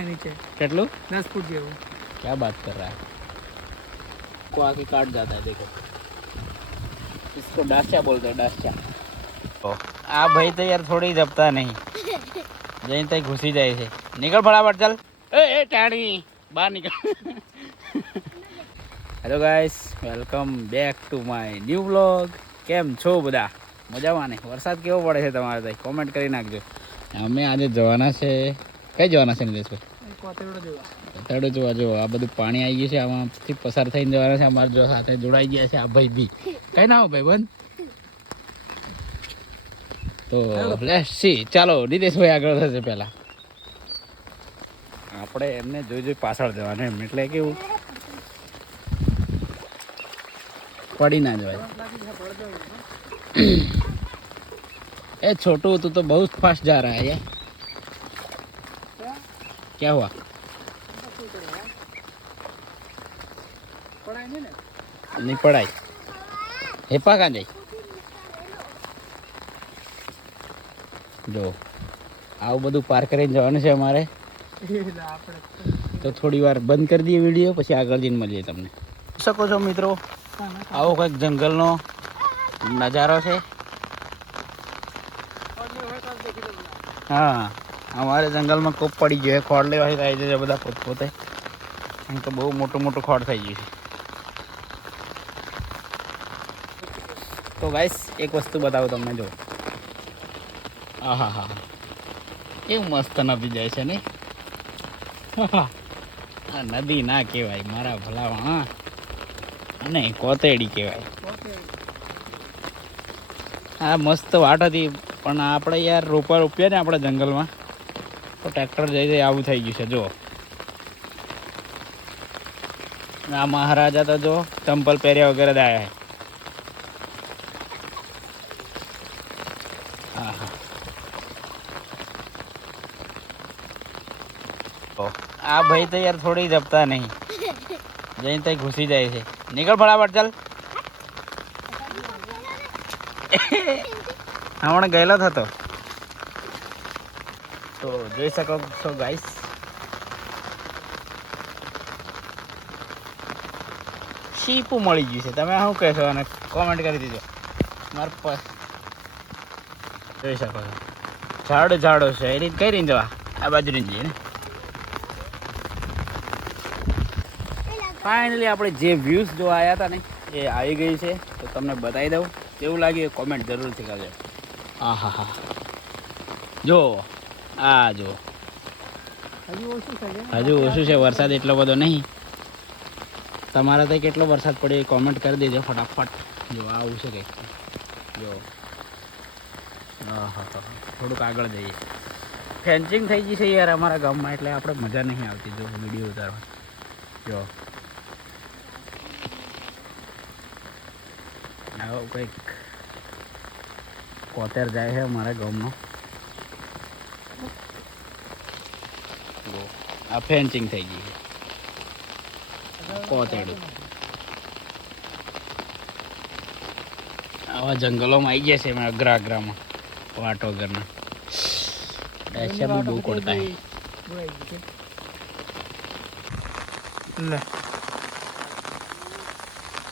नीचे કેટલું 10 फुट જેવું। क्या बात कर रहा है को आके काट जाता है देखो इसको डास्चा बोलते हैं डास्चा आ भाई तो यार थोड़ी जपता नहीं जहीं तक घुसी जाए છે निकल फटाफट चल ए टाणी બહાર निकल hello guys welcome back to my new vlog કેમ છો બધા મજામાં ને વરસાદ કેવો પડે છે તમારે ત્યાં કોમેન્ટ કરી નાખજો અમે આજે જવાના છે કઈ જવાના છે નિલેશભાઈ કોતેડો જોવા જો આ બધું પાણી આવી ગયું છે આમાંથી પસાર થઈને જવાના છે અમારા જો સાથે જોડાઈ ગયા છે આ ભાઈ બી કઈ ના ભાઈ બંધ તો લેટ્સ સી ચાલો નિલેશભાઈ આગળ થશે પહેલા આપણે એમને જોઈ જોઈ પાછળ જવાનું એમ એટલે કેવું पड़ी ना जाए ए छोटू तू तो बहुत फास्ट जा रहा है यार क्या हुआ नहीं पढ़ाई हेपा कहाँ जाए जो आव બધું પાર કરીને જવાનું છે અમારે તો થોડી વાર બંધ કરી દઈએ વિડીયો પછી આગળ જઈને મળીએ તમને શકો છો મિત્રો આવો કંઈક જંગલનો નજારો છે હા અમારે જંગલમાં કોપ પડી ગયો ખોડ લેવાથી થાય છે બધા પોતે એમ તો બહુ મોટું મોટું ખોડ થઈ ગયું છે તો ગાઈસ એક વસ્તુ બતાવું તમને જો હા હા હા કેવું મસ્ત નદી જાય છે ને આ નદી ના કહેવાય મારા ભલાવા હા અને કોતેડી કહેવાય આ મસ્ત વાટ હતી પણ આપણે યાર રોપ્યા ને આપણે જંગલમાં તો ટ્રેક્ટર જઈ જઈ આવું થઈ ગયું છે જો આ મહારાજા તો જો ચંપલ પહેર્યા વગેરે જ આવ્યા હા હા આ ભાઈ તો યાર થોડી જપતા નહીં જઈ તઈ ઘુસી જાય છે निकल फटाफट चल હમણાં ગયેલો હતો તો જોઈ શકો છો ગાઈસ શીપું મળી ગયું છે તમે શું કહેશો અને કોમેન્ટ કરી દીજો મારા પર જોઈ શકો છો ઝાડો છે એ રીત કઈ રીતે જવા આ બાજુ ની જઈએ ને ફાઇનલી આપણે જે વ્યૂઝ જો આવ્યા હતા ને એ આવી ગઈ છે તો તમને બતાવી દઉં કેવું લાગ્યું એ કોમેન્ટ જરૂરથી કરજો હા હા હા જો આ જો હજુ ઓછું છે વરસાદ એટલો બધો નહીં તમારા ત્યાં કેટલો વરસાદ પડ્યો એ કોમેન્ટ કરી દેજો ફટાફટ જો આવું છે કંઈક જો હા હા હા થોડુંક આગળ જઈએ ફેન્સિંગ થઈ ગઈ છે યાર અમારા ગામમાં એટલે આપણે મજા નહીં આવતી જો વિડીયો ઉતારવા જો આવો કંઈક કોતેર જાય છે અમારા ગામનો આ ફેન્સિંગ થઈ ગઈ કોતેડું આવા જંગલોમાં આવી ગયા છે એમાં અગ્રામાં વાટો વગરના ऐसे भी बहू करता है ले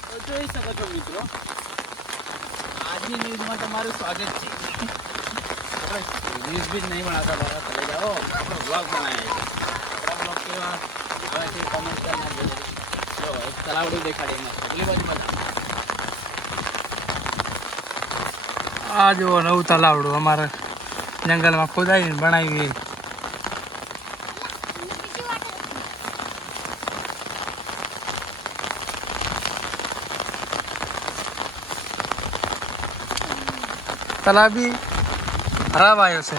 તો જોઈ શકો છો મિત્રો આજની ન્યૂઝમાં તમારું સ્વાગત છે આપણે ન્યૂઝ બી નહીં બનાવતા બરાબર ચલે જાઓ આપણો બ્લોગ બનાવીએ આપણા બ્લોગ કેવા આવે છે કોમેન્ટ કરી નાખજો જો એક તલાવડું દેખાડી એમાં કેટલી બધી મજા આ જો નવું તલાવડું અમારા જંગલમાં ખોદાઈને બનાવી तालाब भी खराब आयो से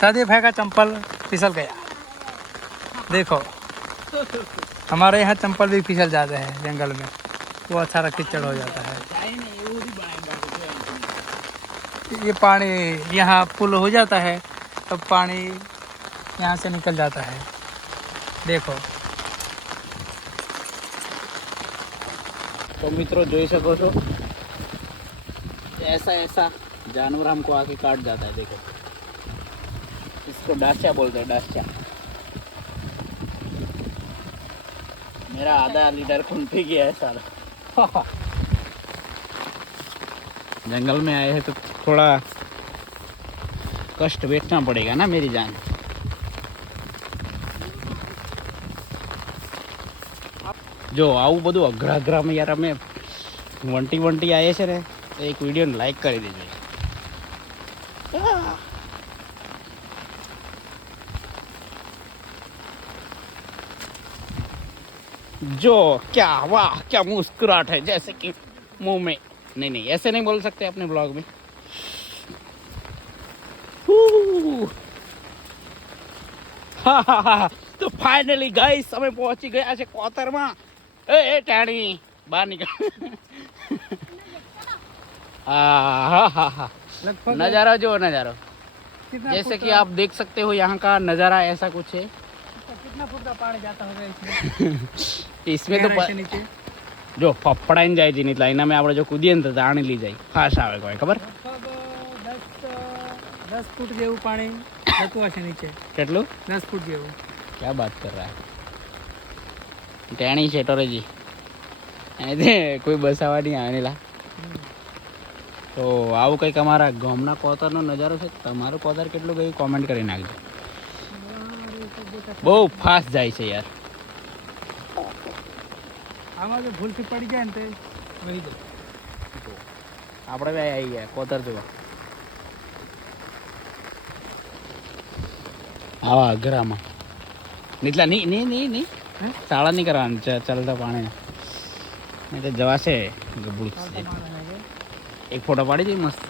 शादी फेंका चंपल फिसल गया देखो हमारे यहाँ चंपल भी फिसल जाते हैं जंगल में वो अच्छा कीचड़ हो जाता है ये पानी यहाँ पुल हो जाता है तब पानी यहाँ से निकल जाता है देखो तो मित्रों જોઈ શકો છો ऐसा जानवर हमको आके काट जाता है देखो इसको डास्या बोलते हैं, डास्या। मेरा आधा लीटर खून पी गया है साला। जंगल में आए हैं तो थोड़ा कष्ट वेठना पड़ेगा ना मेरी जान। જો આવું બધું અઘરા અઘરામાં યાર અમે વંટી વંટી આવીએ છે ને તો એક વિડીયોને લાઈક કરી દેજો। जो क्या वाह क्या मुस्कुराहट है, जैसे कि मुंह में नहीं नहीं ऐसे नहीं बोल सकते अपने ब्लॉग में। હા હા હા તો ફાઇનલી ગાઈસ અમે પહોંચી ગયા છે કોતરમાં। એ ટાણી બહાર નીકળ। हाँ हाँ हाँ लगभग नज़ारा जो नज़ारा कितना जैसे फुट कि आप देख सकते हो यहाँ का नज़ारा ऐसा कुछ है। कितना फुट का पानी जाता होगा इसमें? इसमें तो गहराई से नीचे जो ફફડાઈને જાય છે નીચે એનામાં આપણે જો કૂદીએ ને તો તાણી લઈ જાય, ફાસ્ટ આવે કોઈ ખબર लगभग 10 फुट જેવું પાણી જતું હશે નીચે। કેટલું? 10 फुट જેવું। क्या बात कर रहा है ટેણી છે ટોરેજી એને કોઈ બસાવા નહીં આવે લા। તો આવું કંઈક અમારા ગામના કોતરનો નજારો છે। તમારું કોતર કેટલું ગયું કોમેન્ટ કરી નાખજો। બહુ ફાસ્ટ જાય છે યાર। આમાં જો ભૂલથી પડી જાય ને તો વહી જાય। આપણે બી આવી ગયા કોતર જોવા। આવા અઘરામાં નીચલા નહીં નહીં નહીં નહીં શાળા નહીં કરવાની ચાલતા પાણી નહીં તો જવાશે ગબડું। એક ફોટો પાડી દઈએ મસ્ત।